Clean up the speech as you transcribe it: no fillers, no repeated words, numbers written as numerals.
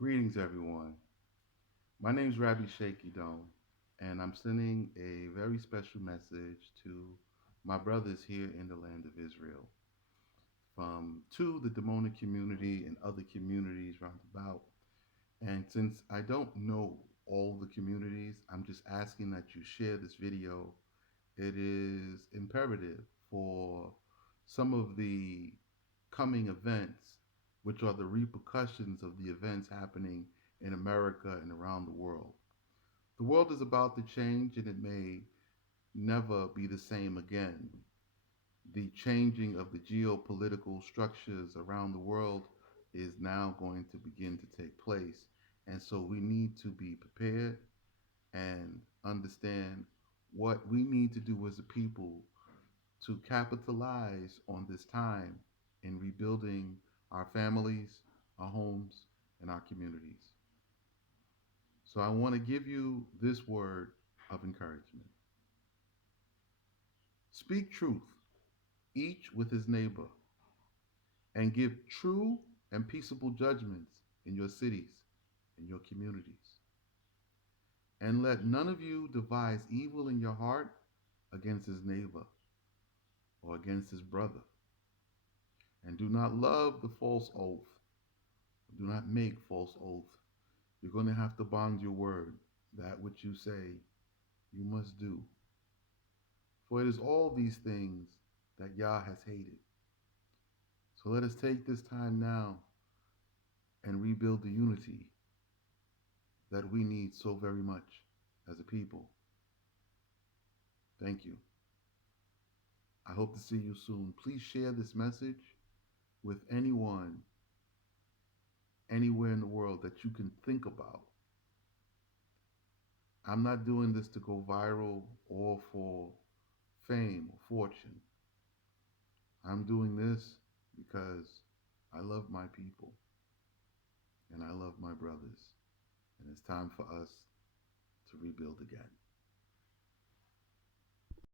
Greetings, everyone. My name is Rabisheikh, and I'm sending a very special message to my brothers here in the land of Israel, from to the demonic community and other communities round about. And since I don't know all the communities, I'm just asking that you share this video. It is imperative for some of the coming events, which are the repercussions of the events happening in America and around the world. The world is about to change and it may never be the same again. The changing of the geopolitical structures around the world is now going to begin to take place. And so we need to be prepared and understand what we need to do as a people to capitalize on this time in rebuilding our families, our homes, and our communities. So I want to give you this word of encouragement. Speak truth, each with his neighbor, and give true and peaceable judgments in your cities and your communities. And let none of you devise evil in your heart against his neighbor or against his brother. And do not love the false oath. Do not make false oath. You're going to have to bond your word. That which you say, you must do. For it is all these things that Yah has hated. So let us take this time now and rebuild the unity that we need so very much as a people. Thank you. I hope to see you soon. Please share this message with anyone, anywhere in the world that you can think about. I'm not doing this to go viral or for fame or fortune. I'm doing this because I love my people and I love my brothers. And it's time for us to rebuild again.